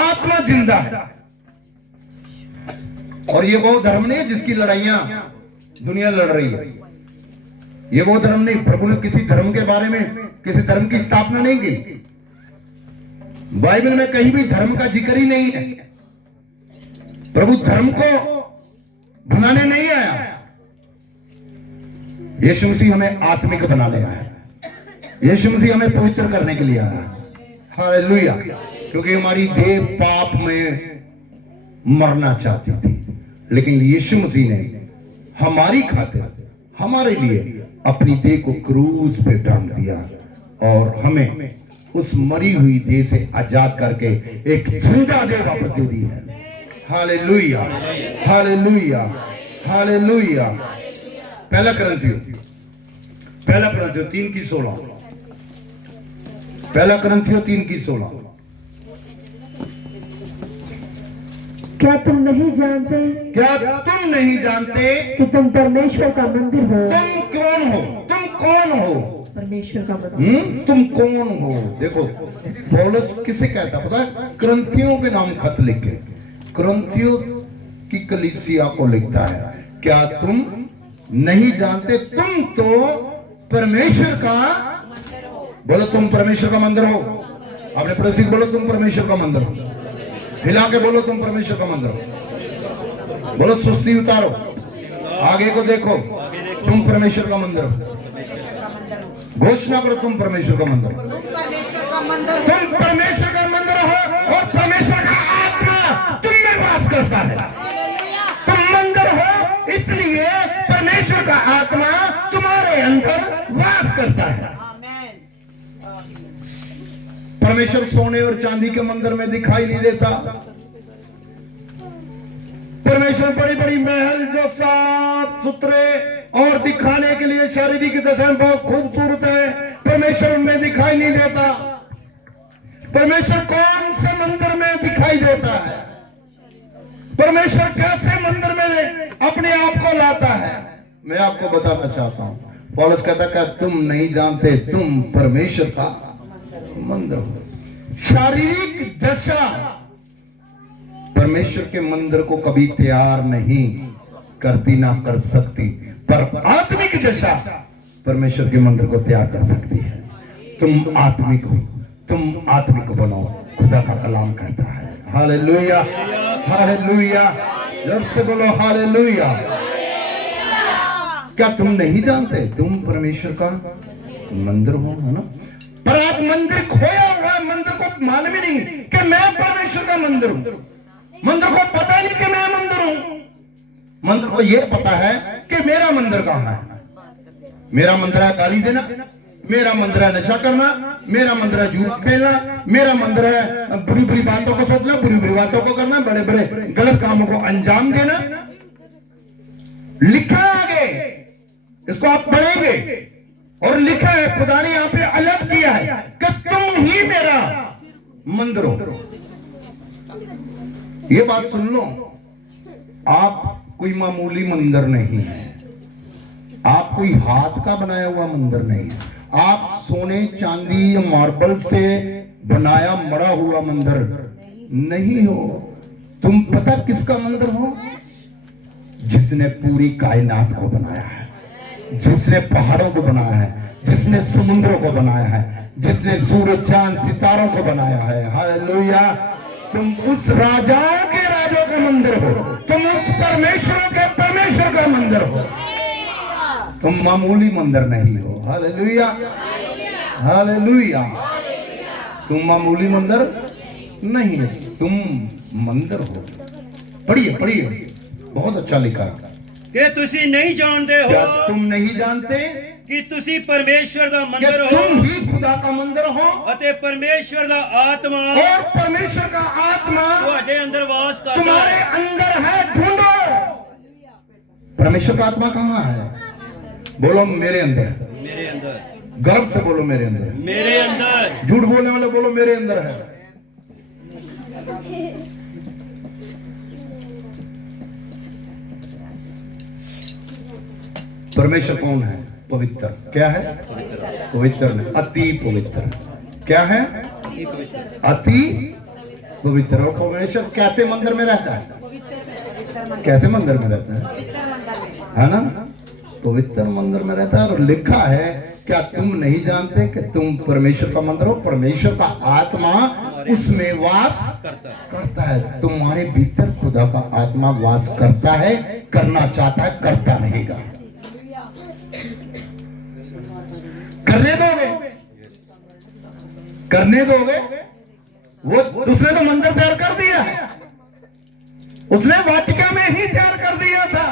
आत्मा जिंदा है। और ये वो धर्म नहीं है जिसकी लड़ाइयां दुनिया लड़ रही है। ये वो धर्म नहीं। प्रभु ने किसी धर्म के बारे में, किसी धर्म की स्थापना नहीं की। बाइबल में कहीं भी धर्म का जिक्र ही नहीं है। प्रभु धर्म को बनाने नहीं आया, यीशु मसीह हमें आत्मिक बनाने आया, यीशु मसीह हमें पवित्र करने के लिए आया। हालेलुया। क्योंकि हमारी देह पाप में मरना चाहती थी, लेकिन यीशु मसीह ने हमारी खातिर हमारे लिए अपनी देह को क्रूस पे टांग दिया और हमें उस मरी हुई देह से आजाद करके एक जिंदा देह वापस दे दी है। Hallelujah, hallelujah, hallelujah. पहला करंथियों 3:16, पहला करंथियों 3:16। क्या तुम नहीं जानते क्या तुम नहीं जानते कि तुम परमेश्वर का मंदिर हो? तुम कौन हो? तुम कौन हो? परमेश्वर का मंदिर। तुम कौन हो? देखो पौलुस किसे कहता पता है? करंथियों के नाम खत लिख के करंथियों की कलीसिया को लिखता है। क्या तुम नहीं जानते तुम तो परमेश्वर का, बोलो तुम परमेश्वर का मंदिर हो। अपने पड़ोसी को बोलो तुम परमेश्वर का मंदिर हो। हिला के बोलो तुम परमेश्वर का मंदिर हो। बोलो सुस्ती उतारो, आगे को देखो, तुम परमेश्वर का मंदिर हो। घोषणा करो तुम परमेश्वर का मंदिर हो। परमेश्वर का मंदिर है। तुम परमेश्वर का मंदिर हो और परमेश्वर का आत्मा तुम में वास करता है। तुम मंदिर हो, इसलिए परमेश्वर का आत्मा तुम्हारे अंदर वास करता है। आमेन। परमेश्वर सोने और चांदी के मंदिर में दिखाई नहीं देता। परमेश्वर बड़ी बड़ी महल जो साफ सुथरे और दिखाने के लिए शारीरिक दशा में बहुत खूबसूरत है, परमेश्वर उनमें दिखाई नहीं देता। परमेश्वर कौन से मंदिर में दिखाई देता है? परमेश्वर कैसे मंदिर में अपने आप को लाता है? मैं आपको बताना चाहता हूं। पौलुस कहता है तुम नहीं जानते तुम परमेश्वर का मंदिर हो। शारीरिक दशा परमेश्वर के मंदिर को कभी तैयार नहीं करती, ना कर सकती, पर आत्मिक दशा परमेश्वर के मंदिर को तैयार कर सकती है। तुम आत्मिक हो, तुम आत्मिक बनो, खुदा का कलाम कहता है। Hallelujah, hallelujah. जब से बोलो हालेलुया। क्या तुम नहीं जानते तुम परमेश्वर का मंदिर हो, है ना? पर आज मंदिर खोया हुआ है। मंदिर को मालूम ही नहीं कि मैं परमेश्वर का मंदिर हूं। मंदिर को पता नहीं कि मैं मंदिर हूं। मंदिर को यह पता है कि मेरा मंदिर कहां है। मेरा मंदिर है गाली देना, मेरा मंदिर है नशा करना, मेरा मंदिर है जूआ खेलना, मेरा मंदिर है बुरी बुरी बातों को सोचना, बुरी बुरी बातों को करना, बड़े बड़े गलत कामों को अंजाम देना। लिखा आगे, इसको आप पढ़ेंगे और लिखा है, खुदा ने यहां पे अलग किया है कि तुम ही मेरा मंदिर हो। ये बात सुन लो, आप कोई मामूली मंदिर नहीं है, आप कोई हाथ का बनाया हुआ मंदिर नहीं है, आप सोने चांदी या मार्बल से बनाया मड़ा हुआ मंदिर नहीं हो। तुम पता किसका मंदिर हो? जिसने पूरी कायनात को बनाया है, जिसने पहाड़ों को बनाया है, जिसने समुद्रों को बनाया है, जिसने सूरज चांद सितारों को बनाया है। हालेलुया। तुम उस राजाओं के राजों का मंदिर हो, तुम उस परमेश्वरों के परमेश्वर का मंदिर हो, तुम मामूली मंदिर नहीं हो। Hallelujah, hallelujah. तुम मामूली मंदिर नहीं है, तुम मंदिर हो। पढ़िए पढ़िए, बहुत अच्छा लिखा है कि तुसी नहीं जानते हो। क्या तुम नहीं जानते कि तुसी परमेश्वर दा कि मंदिर हो तुम ही खुदा का मंदिर हो अते परमेश्वर दा आत्मा और परमेश्वर का आत्मा तुहाडे अंदर वास करता तुम्हारे है। अंदर है। ढूंढो परमेश्वर का आत्मा कहाँ है? बोलो मेरे अंदर। मेरे अंदर। गर्व से बोलो मेरे अंदर है। मेरे अंदर। झूठ बोलने वाले बोलो मेरे अंदर है। परमेश्वर कौन है? पवित्र। क्या है? पवित्र नहीं, अति पवित्र। क्या है? अति पवित्र। और परमेश्वर कैसे मंदिर में रहता है? कैसे मंदिर में रहता है? पवित्र मंदिर में। है ना? पवित्र मंदिर में रहता है। और लिखा है, क्या तुम नहीं जानते कि तुम परमेश्वर का मंदिर हो? परमेश्वर का आत्मा उसमें वास करता है। तुम्हारे भीतर खुदा का आत्मा वास करता है, करना चाहता है, करता रहेगा। करने दोगे? करने दोगे? वो उसने तो मंदिर तैयार कर दिया है, उसने वाटिका में ही तैयार कर दिया था।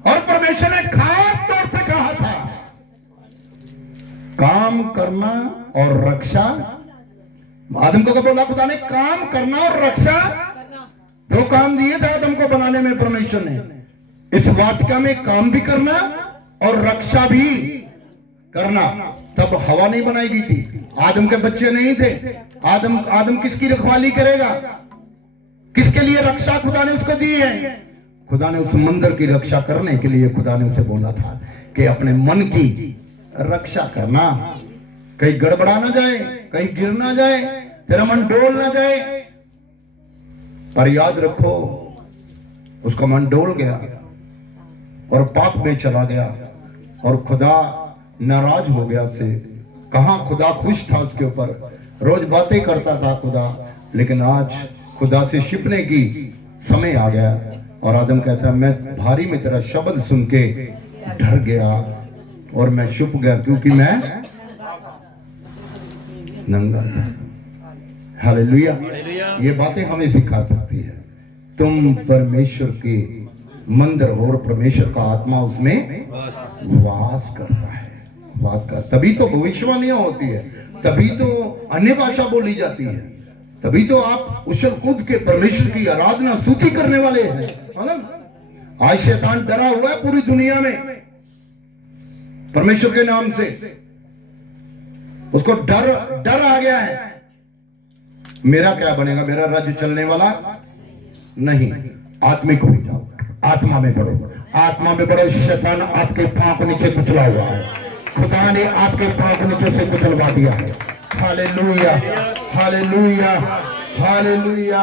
और परमेश्वर ने खास तौर से कहा था, काम करना और रक्षा। आदम को बोला खुदा ने, काम करना और रक्षा, दो काम दिए थे आदम को बनाने में परमेश्वर ने। इस वाटिका में काम भी करना और रक्षा भी करना। तब हवा नहीं बनाई गई थी, आदम के बच्चे नहीं थे। आदम किसकी रखवाली करेगा? किसके लिए रक्षा खुदा ने उसको दी है? खुदा ने उस मंदिर की रक्षा करने के लिए खुदा ने उसे बोला था कि अपने मन की रक्षा करना, कहीं गड़बड़ा ना जाए, कहीं गिर ना जाए, तेरा मन डोल ना जाए। पर याद रखो, उसका मन डोल गया और पाप में चला गया और खुदा नाराज हो गया उससे। कहां खुदा खुश था उसके ऊपर, रोज बातें करता था खुदा, लेकिन आज खुदा से छिपने की समय आ गया। और आदम कहता है, मैं भारी में तेरा शब्द सुन के डर गया और मैं छुप गया, क्योंकि मैं नंगा था। हालेलुया। ये बातें हमें सिखा सकती है। तुम परमेश्वर के मंदिर हो और परमेश्वर का आत्मा उसमें वास करता है, वास कर। तभी तो भविष्यवाणियां होती है, तभी तो अन्य भाषा बोली जाती है, तभी तो आप उछल कूद के परमेश्वर की आराधना स्तुति करने वाले हैं, है ना। आज शैतान डरा हुआ है पूरी दुनिया में परमेश्वर के नाम से, उसको डर आ गया है। मेरा क्या बनेगा, मेरा राज्य चलने वाला नहीं। आत्मिक हो जाओ, आत्मा में बढ़ो, आत्मा में बढ़ो। शैतान आपके पांव के नीचे कुचला हुआ है, खुदा ने आपके पांव के नीचे से कुचलवा दिया है। Hallelujah, hallelujah, hallelujah.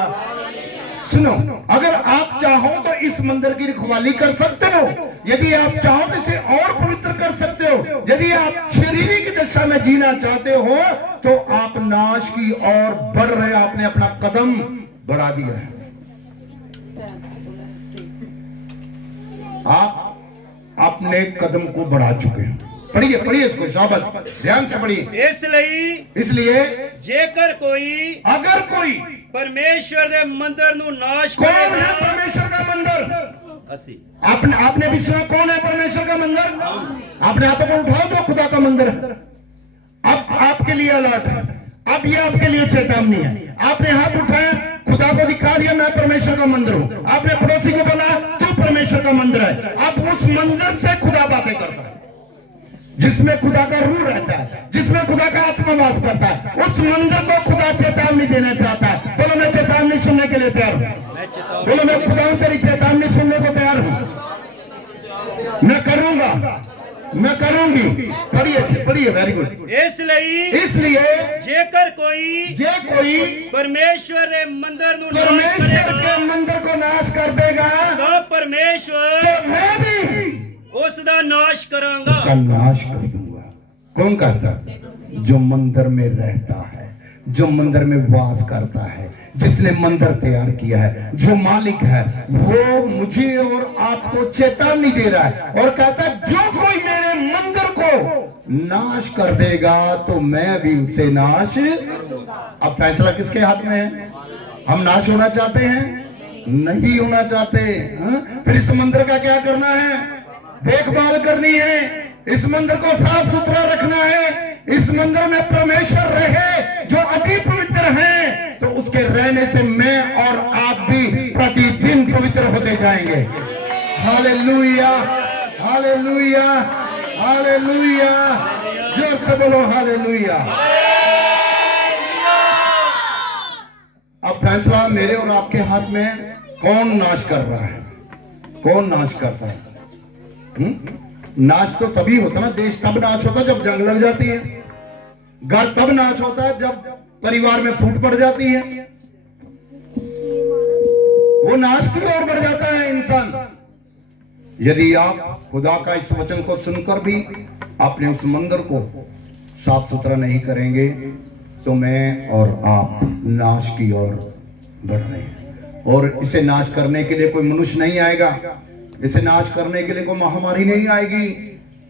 सुनो, अगर आप चाहो तो इस मंदिर की रखवाली कर सकते हो, यदि आप चाहो तो इसे और पवित्र कर सकते हो। यदि आप शारीरिक दशा में जीना चाहते हो तो आप नाश की ओर बढ़ रहे हो, आपने अपना कदम बढ़ा दिया है। आप अपने कदम को बढ़ा चुके हैं। पढ़िए पढ़िए इसको, शाबाश, ध्यान से पढ़िए। इसलिए जेकर कोई, अगर कोई परमेश्वर दे मंदिर नु नाश कौन करेगा। है परमेश्वर का मंदिर? असी आपने भी सुना कौन है परमेश्वर का मंदिर? आपने हाथों को उठाओ तो खुदा का मंदिर। अब आपके लिए अलर्ट है, अब ये आपके लिए चेतावनी है। आपने हाथ उठाया, खुदा को दिखा दिया मैं परमेश्वर का मंदिर हूं। आपने पड़ोसी को बोला तू परमेश्वर का मंदिर है। अब उस मंदिर से खुदा बातें करता है, जिसमें खुदा का रूह रहता है, जिसमें खुदा का आत्मा वास करता है। उस मंदिर को खुदा चेतावनी देना चाहता है। बोलो मैं चेतावनी सुनने के लिए तैयार हूं। बोलो मैं खुदा तेरी चेतावनी सुनने को तैयार हूं। मैं करूंगा, मैं करूंगी। पढ़िए पढ़िए, वेरी गुड। इसलिए जेकर कोई, जे कोई परमेश्वर दे मंदिर नु नाश परमेश्वर के करेगा मंदिर को नाश कर देगा तो परमेश्वर तो मैं भी उसका नाश करांगा। उसका नाश कर दूंगा। कौन कहता? जो मंदिर में रहता है, जो मंदिर में वास करता है, जिसने मंदिर तैयार किया है, जो मालिक है, वो मुझे और आपको चेतावनी दे रहा है और कहता है जो कोई मेरे मंदिर को नाश कर देगा तो मैं भी उसे नाश। अब फैसला किसके हाथ में है? हम नाश होना चाहते हैं? नहीं होना चाहते। फिर इस मंदिर का क्या करना है? देखभाल करनी है, इस मंदिर को साफ सुथरा रखना है। इस मंदिर में परमेश्वर रहे जो अति पवित्र हैं, तो उसके रहने से मैं और आप भी प्रतिदिन पवित्र होते जाएंगे। Hallelujah, hallelujah, hallelujah. जोर से बोलो हालेलुया। अब फैसला मेरे और आपके हाथ में है। कौन नाश कर रहा है? कौन नाश करता है? नाश तो तभी होता ना, देश तब नाश होता जब जंग लग जाती है, घर तब नाश होता है जब परिवार में फूट पड़ जाती है, वो नाश की ओर बढ़ जाता है इंसान। यदि आप खुदा का इस वचन को सुनकर भी अपने उस मंदिर को साफ सुथरा नहीं करेंगे तो मैं और आप नाश की ओर बढ़ रहे हैं। और इसे नाश करने के लिए कोई मनुष्य नहीं आएगा, इसे नाश करने के लिए कोई महामारी नहीं आएगी,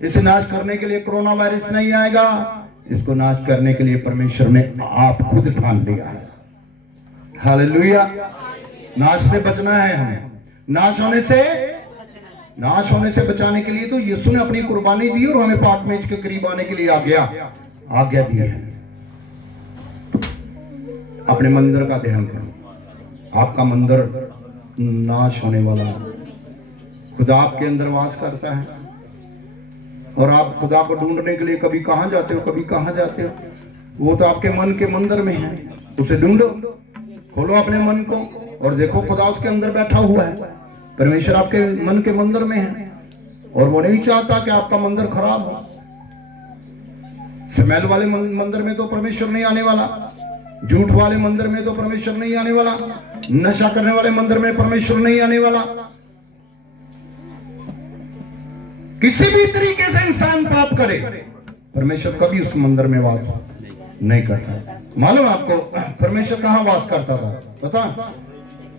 इसे नाश करने के लिए कोरोना वायरस नहीं आएगा। इसको नाश करने के लिए परमेश्वर ने आप खुद ठान लिया है। हालेलुया। नाश से बचना है हमें, नाश होने से बचाने के लिए तो यीशु ने अपनी कुर्बानी दी और हमें पाक मेज के करीब आने के लिए आज्ञा दी है। अपने मंदिर का ध्यान करो। आपका मंदिर नाश होने वाला है। खुदा आपके अंदर वास करता है और आप खुदा को ढूंढने के लिए कभी कहां जाते हो, कभी कहां जाते हो। वो तो आपके मन के मंदिर में है, उसे ढूंढो, खोलो अपने मन को और देखो खुदा उसके अंदर बैठा हुआ है। परमेश्वर आपके मन के मंदिर में है और वो नहीं चाहता कि आपका मंदिर खराब हो। स्मेल वाले मंदिर में तो परमेश्वर नहीं आने वाला, झूठ वाले मंदिर में तो परमेश्वर नहीं आने वाला, नशा करने वाले मंदिर में परमेश्वर नहीं आने वाला। किसी भी तरीके से इंसान पाप करे, परमेश्वर कभी उस मंदिर में वास नहीं करता। मालूम आपको परमेश्वर कहां वास करता था? पता?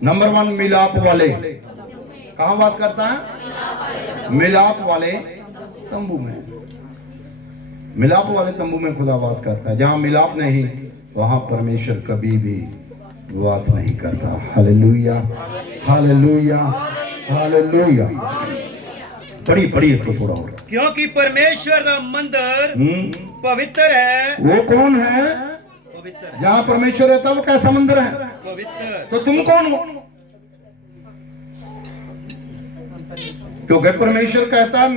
नंबर 1 मिलाप वाले। कहां वास करता है? मिलाप वाले तंबू में। मिलाप वाले तंबू में खुदा वास करता है। जहां मिलाप नहीं वहां परमेश्वर कभी भी वास नहीं करता। Hallelujah, hallelujah, hallelujah. पढ़ी इसको थोड़ा और। क्योंकि परमेश्वर का मंदिर पवित्र है। वो कौन है? पवित्र। जहां परमेश्वर रहता है वो कैसा मंदिर है? पवित्र। तो तुम कौन हो? क्योंकि परमेश्वर कहता है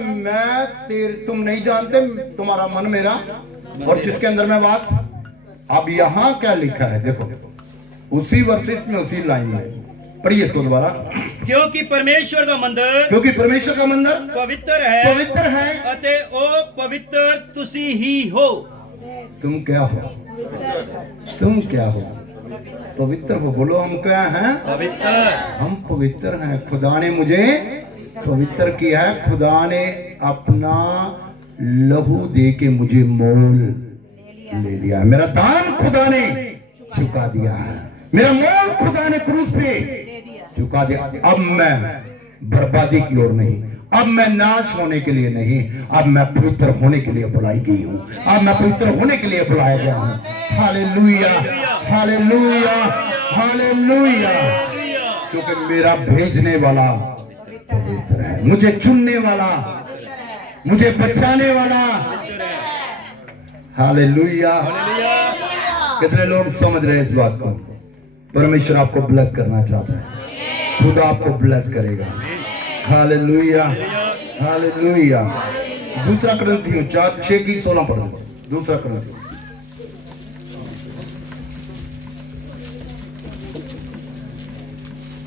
तुम नहीं जानते तुम्हारा मन मेरा और जिसके अंदर मैं वास। अब यहां क्या लिखा है देखो, उसी वर्सेस में, उसी लाइन में पढ़िए इसको दोबारा। क्योंकि परमेश्वर का मंदिर पवित्र है अते ओ पवित्र तुसी ही हो। तुम क्या हो? पवित्र हो। बोलो हम क्या हैं? पवित्र। हम पवित्र हैं। खुदा ने मुझे पवित्र किया है। खुदा ने अपना लहू दे के मुझे मोल ले लिया है। मेरा दाम खुदा ने चुका दिया है। मेरा मोल खुदा ने क्रूस पे चुका दिया। अब मैं बर्बादी की ओर नहीं, अब मैं नाश होने के लिए नहीं, अब मैं पवित्र होने के लिए बुलाई गई हूँ। अब मैं पवित्र होने के लिए बुलाया गया हूँ। Hallelujah, hallelujah, hallelujah. क्योंकि मेरा भेजने वाला पवित्र है, मुझे चुनने वाला, मुझे बचाने वाला। हालेलुया। कितने लोग समझ रहे हैं इस बात को? परमेश्वर आपको ब्लेस करना चाहता है। खुदा आपको ब्लेस करेगा। Hallelujah, hallelujah. दूसरा कुरिन्थियों 4:6-16 पढ़ दो। दूसरा कुरिन्थियों।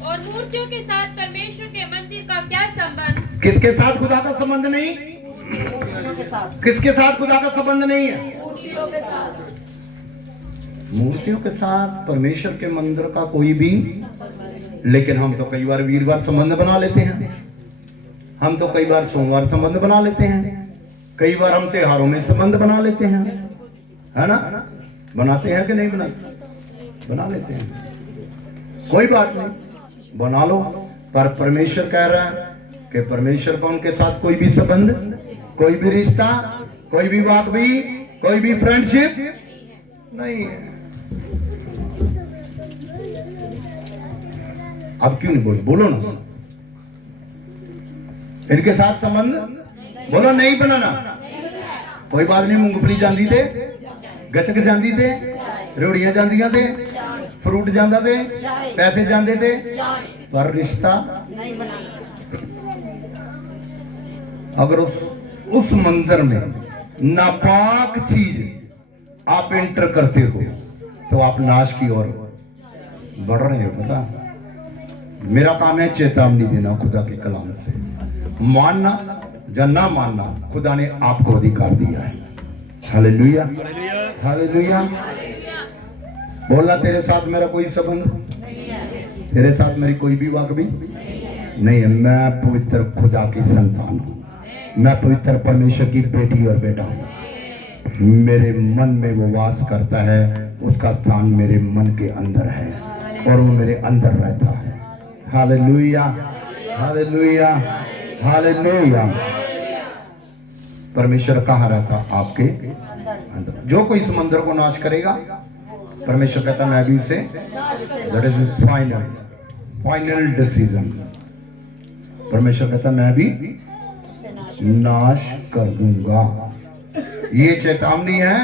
और मूर्तियों के साथ परमेश्वर के मंदिर का क्या संबंध? किसके साथ खुदा का संबंध नहीं? किसके साथ खुदा का संबंध नहीं है? मूर्तियों के साथ परमेश्वर के मंदिर का कोई भी। लेकिन हम तो कई बार वीरवार संबंध बना लेते हैं, हम तो कई बार सोमवार संबंध बना लेते हैं, कई बार हम त्योहारों में संबंध बना लेते हैं, है ना? बनाते हैं कि नहीं बनाते? बना लेते हैं। कोई बात नहीं, बना लो। पर परमेश्वर कह रहा है कि परमेश्वर का उनके साथ कोई भी संबंध, कोई भी रिश्ता, कोई भी बात भी, कोई भी फ्रेंडशिप नहीं है। अब क्यों नहीं बोलो ना? इनके साथ संबंध बोलो नहीं बनाना। कोई बात नहीं। मूंगफली जाती थे, गचक जाती थे, रेवड़ियां जांदियां थे, फ्रूट जाता थे, पैसे जाते थे, पर रिश्ता नहीं बनाना। अगर उस मंदिर में नापाक चीज आप एंटर करते हो तो आप नाश की ओर बढ़ रहे हो। पता, मेरा काम है चेतावनी देना खुदा के कलाम से। मानना या ना मानना, खुदा ने आपको अधिकार दिया है। Hallelujah, hallelujah. बोलना, तेरे साथ मेरा कोई संबंध, तेरे साथ मेरी कोई भी वाकबी नहीं, मैं पवित्र खुदा की संतान हूँ, मैं पवित्र परमेश्वर की बेटी और बेटा हूँ। मेरे मन में वो वास करता है, उसका स्थान मेरे मन के अंदर है और वो मेरे अंदर रहता है। Hallelujah, hallelujah, hallelujah. परमेश्वर कहाँ रहता? आपके अंदर। जो कोई समंदर को नाश करेगा, परमेश्वर कहता मैं भी उसे, दैट इज फाइनल डिसीजन। परमेश्वर कहता मैं भी नाश कर दूंगा। ये चेतावनी है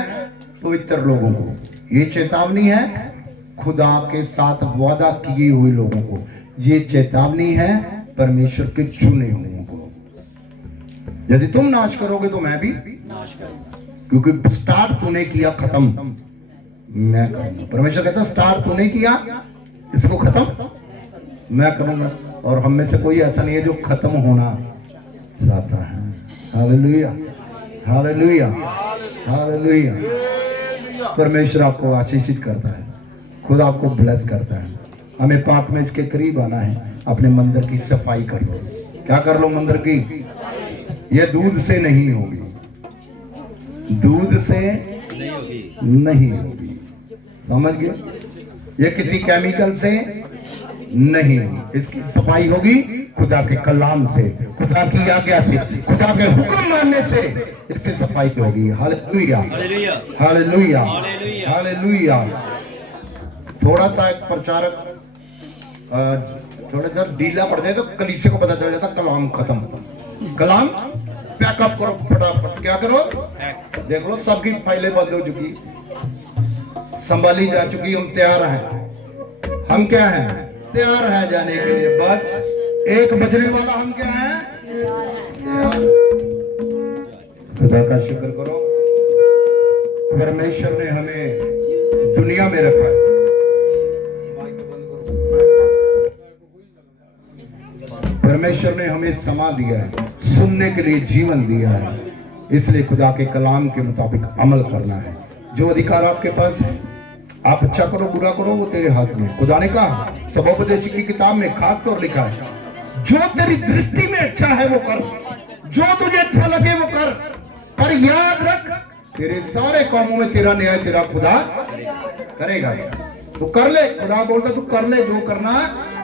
पवित्र लोगों को, ये चेतावनी है खुदा के साथ वादा किए हुए लोगों को, ये चेतावनी है परमेश्वर के चुने हुए को। यदि तुम नाश करोगे तो मैं भी नाश करूंगा, क्योंकि स्टार्ट तूने किया, खत्म मैं करूंगा। परमेश्वर कहता स्टार्ट तूने किया, इसको खत्म मैं करूंगा। और हम में से कोई ऐसा नहीं है जो खत्म होना चाहता है। Hallelujah, hallelujah, hallelujah. परमेश्वर आपको आशीषित करता है, खुद आपको ब्लेस करता है। हमें पाक में इसके करीब आना है, अपने मंदिर की सफाई कर लो। क्या कर लो? मंदिर की। ये दूध से नहीं होगी, दूध से नहीं होगी, समझ गए? ये किसी केमिकल से नहीं होगी, इसकी सफाई होगी खुदा के कलाम से, खुदा की आज्ञा से, खुदा के हुक्म मानने से इसकी सफाई होगी। Hallelujah, hallelujah, hallelujah. थोड़ा सा एक प्रचारक थोड़ा सा ढीला पड़ जाए तो कलीसिया को पता चल जाता कलाम खत्म। कलाम पैकअप करो फटाफट। क्या करो? देख लो सबकी फाइलें बंद हो चुकी, संभाली जा चुकी, हम तैयार हैं। हम क्या हैं? तैयार है जाने के लिए। बस एक बजने वाला हम क्या है? खुदा का शुक्र करो, परमेश्वर ने हमें दुनिया में रखा है। परमेश्वर ने हमें समा दिया है, सुनने के लिए जीवन दिया है, इसलिए खुदा के कलाम के मुताबिक अमल करना है। जो अधिकार आपके पास है, आप अच्छा करो बुरा करो वो तेरे हाथ में। खुदा ने कहा सबोपदेश की किताब में खास तौर लिखा है, जो तेरी दृष्टि में अच्छा है वो कर, जो तुझे अच्छा लगे वो कर, पर याद रख तेरे सारे कामों में तेरा न्याय तेरा खुदा करेगा। तो कर ले, खुदा बोलता तू कर ले, जो करना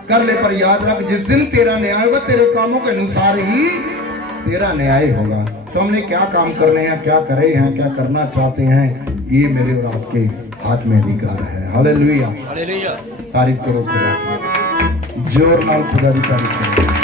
कर ले, पर याद रख जिस दिन तेरा न्याय होगा तेरे कामों के अनुसार ही तेरा न्याय होगा। तो हमने क्या काम करने हैं, क्या करे हैं, क्या करना चाहते हैं, ये मेरे और आपके हाथ में अधिकार है। हालेलुया, तारीफ करो खुदा की, जोर नाल खुदा की तारीफ करो।